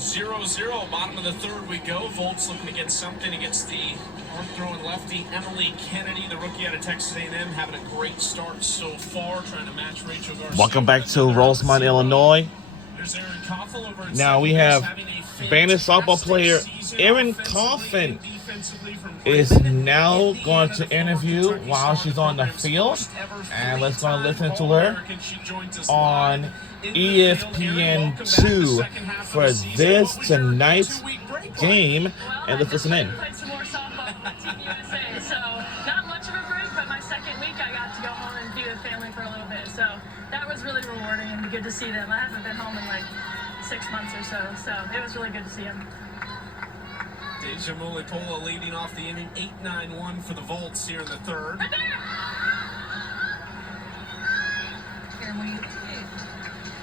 0-0, bottom of the third we go. Volts looking to get something against the hard-throwing lefty Emily Kennedy, the rookie out of Texas A&M, having a great start so far, trying to match Rachel Garcia. Welcome back to Rosemont, Illinois. There's Erin over Now we have Bandits softball player Erin Coffen is now going to interview while she's on the field, and let's go and listen to her on ESPN 2 for this tonight's game, and let's listen in. So not much of a break, but my second week I got to go home and be with family for a little bit, so that was really rewarding and good to see them. I haven't been home in like 6 months or so it was really good to see them. Deja Mulipola leading off the inning, 8-9-1 for the Volts here in the third. Erin, when you look at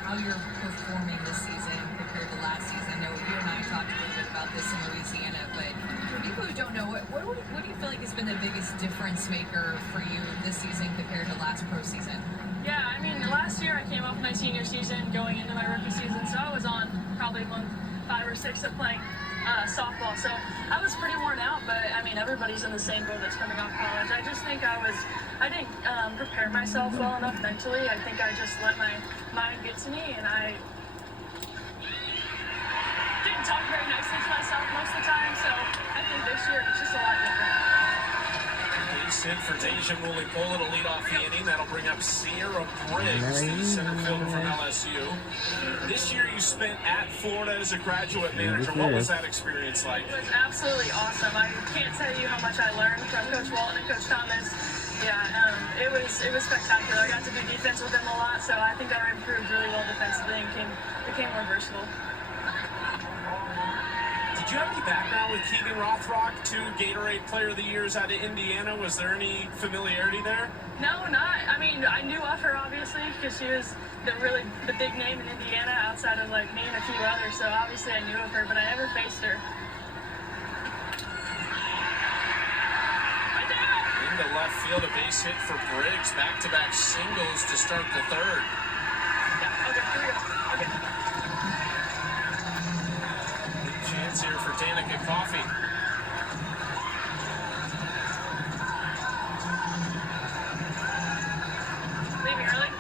how you're performing this season compared to last season, I know you and I talked a little bit about this in Louisiana, but for people who don't know, what do you feel like has been the biggest difference maker for you this season compared to last pro season? Yeah, I mean, last year I came off my senior season going into my rookie season, so I was on probably month 5 or 6 of playing softball, so I was pretty worn out, but I mean, everybody's in the same boat that's coming off college. I just think I didn't prepare myself well enough mentally. I think I just let my mind get to me, and I didn't talk very nicely to myself most of the time, so I think this year it's just a lot different. Base hit for Deja Mulipola to lead off the inning. That'll bring up Sierra Briggs, the center fielder from LSU. This year you spent at Florida as a graduate manager. What was that experience like? It was absolutely awesome. I can't tell you how much I learned from Coach Walton and Coach Thomas. Yeah, it was spectacular. I got to do defense with them a lot, so I think I improved really well defensively and became more versatile. Did you have any background with Keegan Rothrock, 2 Gatorade Player of the Years out of Indiana? Was there any familiarity there? No, not. I mean, I knew of her obviously because she was the big name in Indiana outside of like me and a few others. So obviously I knew of her, but I never faced her. Into left field, a base hit for Briggs. Back-to-back singles to start the third. Yeah. Okay. Here we go. Okay. Chance here for Danica Coffey. Leave me early.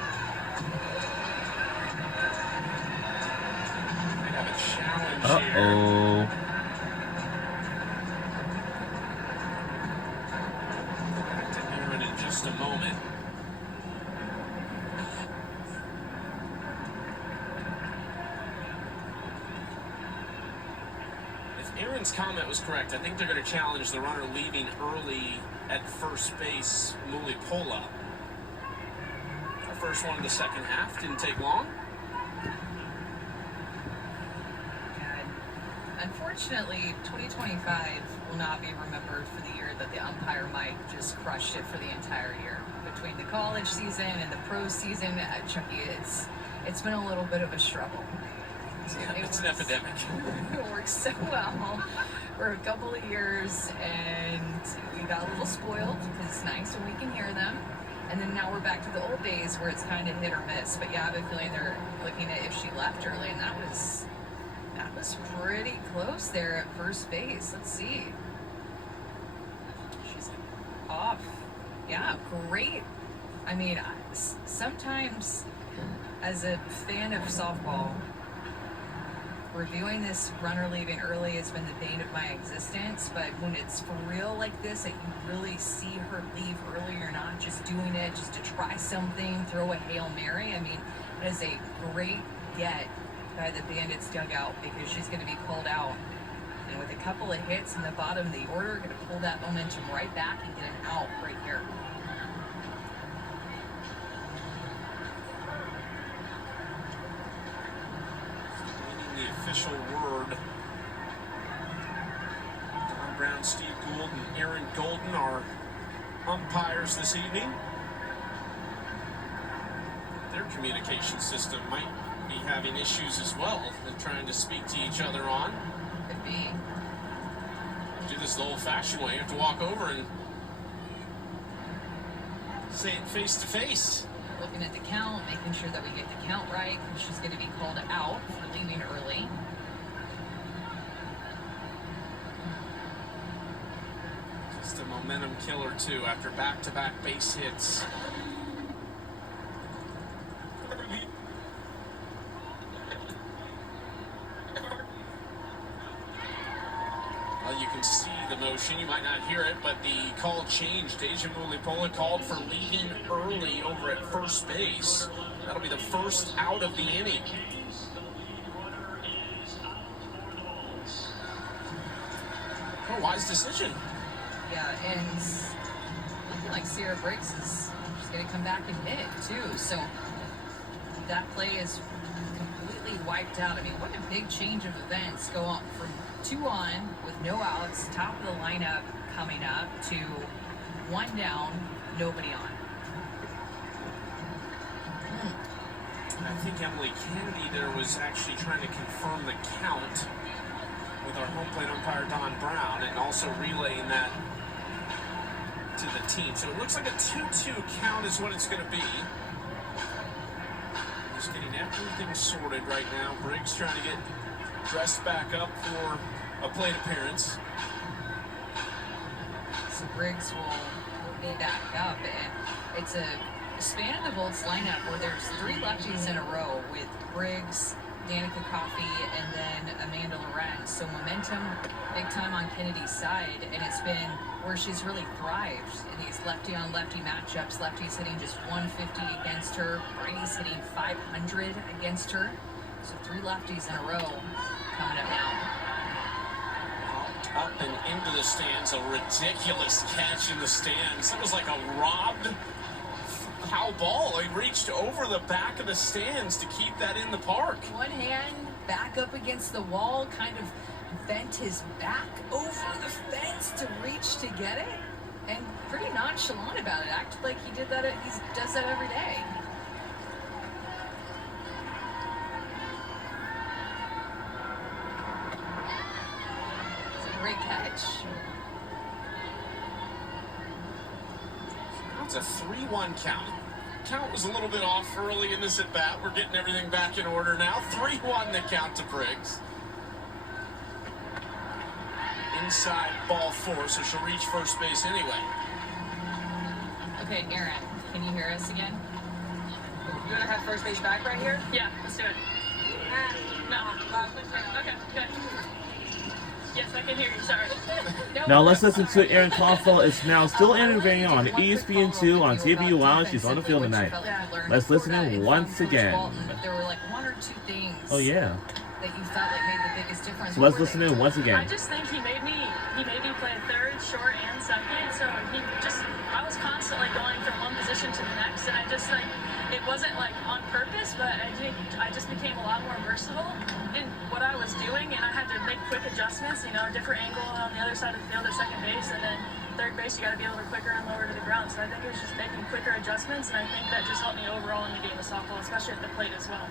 Might have a challenge here. Uh-oh. Back to Erin in just a moment. Erin's comment was correct. I think they're going to challenge the runner leaving early at first base, Mulipola. Our first one of the second half. Didn't take long. Unfortunately, 2025 will not be remembered for the year that the umpire Mike just crushed it for the entire year. Between the college season and the pro season, Chucky, it's been a little bit of a struggle. It's an epidemic. It works so well for a couple of years, and we got a little spoiled because it's nice when we can hear them. And then now we're back to the old days where it's kind of hit or miss. But yeah, I have a feeling they're looking at if she left early, and that was pretty close there at first base. Let's see. She's off. Yeah, great. I mean, sometimes as a fan of softball, reviewing this runner leaving early has been the bane of my existence, but when it's for real like this, that you really see her leave early, you're not just doing it just to try something, throw a Hail Mary. I mean, it is a great get by the Bandits dugout because she's going to be called out. And with a couple of hits in the bottom of the order, going to pull that momentum right back and get an out right here. The official word. Don Brown, Steve Gould, and Erin Golden are umpires this evening. Their communication system might be having issues as well. They're trying to speak to each other on. Could be. Do this the old-fashioned way. You have to walk over and say it face to face. Looking at the count, making sure that we get the count right. She's going to be called out for leaving early. Just a momentum killer, too, after back-to-back base hits. Well, you can see the motion. You might not hear it, but the call changed. Deja Mulipola called for leaving early over at first base. That'll be the first out of the inning. Oh, wise decision. Yeah, and looking like Sierra Briggs is just going to come back and hit, too. So that play is completely wiped out. I mean, what a big change of events. Go on from 2 on with no outs, top of the lineup coming up, to 1 down, nobody on. I think Emily Kennedy there was actually trying to confirm the count with our home plate umpire Don Brown, and also relaying that to the team. So it looks like a 2-2 count is what it's going to be. Just getting everything sorted right now. Briggs trying to get dressed back up for a plate appearance. So Briggs will be back up, and it's a span of the Volts lineup where there's 3 lefties in a row with Briggs, Danica Coffey, and then Amanda Lorenz. So momentum big time on Kennedy's side, and it's been where she's really thrived in these lefty-on-lefty matchups. Lefty's hitting just 150 against her. Brady's hitting 500 against her. So 3 lefties in a row coming up now. Up and into the stands, a ridiculous catch in the stands. It was like a robbed foul ball. He reached over the back of the stands to keep that in the park. One hand back up against the wall, kind of bent his back over the fence to reach to get it, and pretty nonchalant about it. Acted like he did that. He does that every day. It's a great catch. It's a 3-1 count. Count was a little bit off early in this at-bat. We're getting everything back in order now. 3-1 the count to Briggs. Inside ball 4, so she'll reach first base anyway. Okay, Erin, can you hear us again? You want to have first base back right here? Yeah, let's do it. No. Okay, good. Yes, I can hear you. Sorry. Now let's listen to Erin Coffell. It's now still interviewing on ESPN2 on TVU Lounge. She's on the field tonight. Let's listen in once again. But there were like 1 or 2 things. Oh yeah. That you felt like made the biggest difference. So let's listen in once I again. just think he made me play third, short, and second. So I was constantly going from one position to the next, and I just like, it wasn't like on purpose, but I just became a lot more versatile in what I was doing, and I had to make quick adjustments. You know, different angle on the other side of the field at second base, and then third base you got to be a little quicker and lower to the ground. So I think it was just making quicker adjustments, and I think that just helped me overall in the game of softball, especially at the plate as well.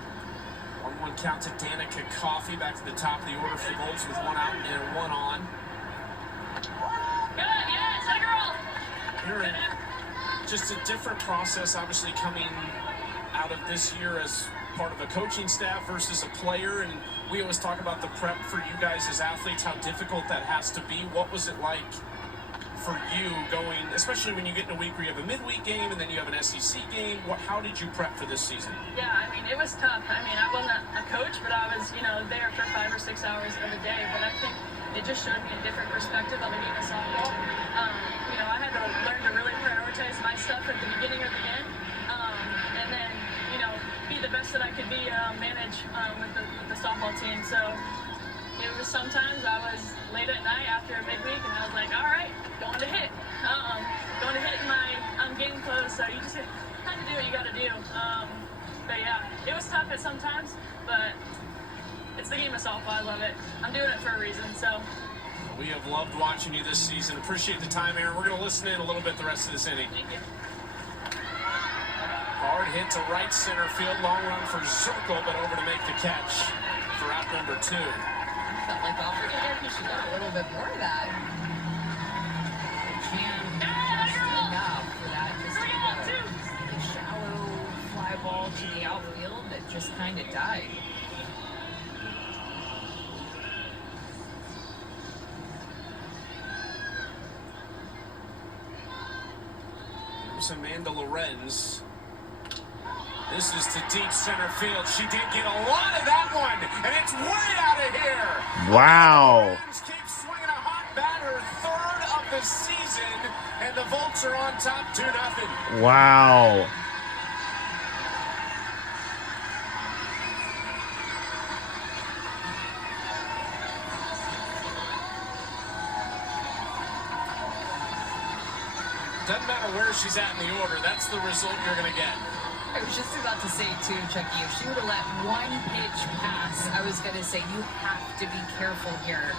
1-1 count to Danica Coffey, back to the top of the order for Volts with 1 out and 1 on. Good, yes, that girl. Erin, just a different process, obviously, coming out of this year as part of a coaching staff versus a player, and we always talk about the prep for you guys as athletes, how difficult that has to be. What was it like for you going, especially when you get in a week where you have a midweek game and then you have an SEC game? How did you prep for this season? Yeah, I mean, it was tough. I mean, I wasn't a coach, but I was, there for 5 or 6 hours of the day. But I think it just showed me a different perspective on the game of softball. I had to learn to really prioritize my stuff at the beginning or the end, and then, be the best that I could be, manage with the softball team. So it was sometimes I was late at night after a big week, and I was like, all right, going to hit. Going to hit in my game clothes, so you just kind of do what you got to do. But yeah, it was tough at sometimes, but it's the game of softball. I love it. I'm doing it for a reason, so. We have loved watching you this season. Appreciate the time, Erin. We're going to listen in a little bit the rest of this inning. Thank you. Hard hit to right center field. Long run for Zirkle, but over to make the catch for out number 2. I felt like Alfred should got a little bit more of that. Jammed just enough for that. Just a shallow fly ball to the outfield that just kind of died. It's Amanda Lorenz. This is to deep center field. She did get a lot of that one, and it's way out of here. Wow. Lorenz keeps swinging a hot bat, her third of the season, and the Volts are on top 2-0. Wow. Doesn't matter where she's at in the order. That's the result you're going to get. I was just about to say, too, Chucky, if she would have let one pitch pass, I was going to say, you have to be careful here.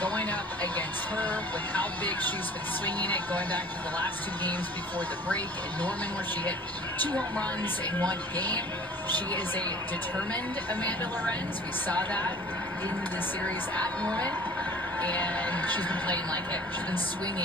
Going up against her with how big she's been swinging it, going back to the last 2 games before the break in Norman, where she hit 2 home runs in 1 game. She is a determined Amanda Lorenz. We saw that in the series at Norman. And she's been playing like it. She's been swinging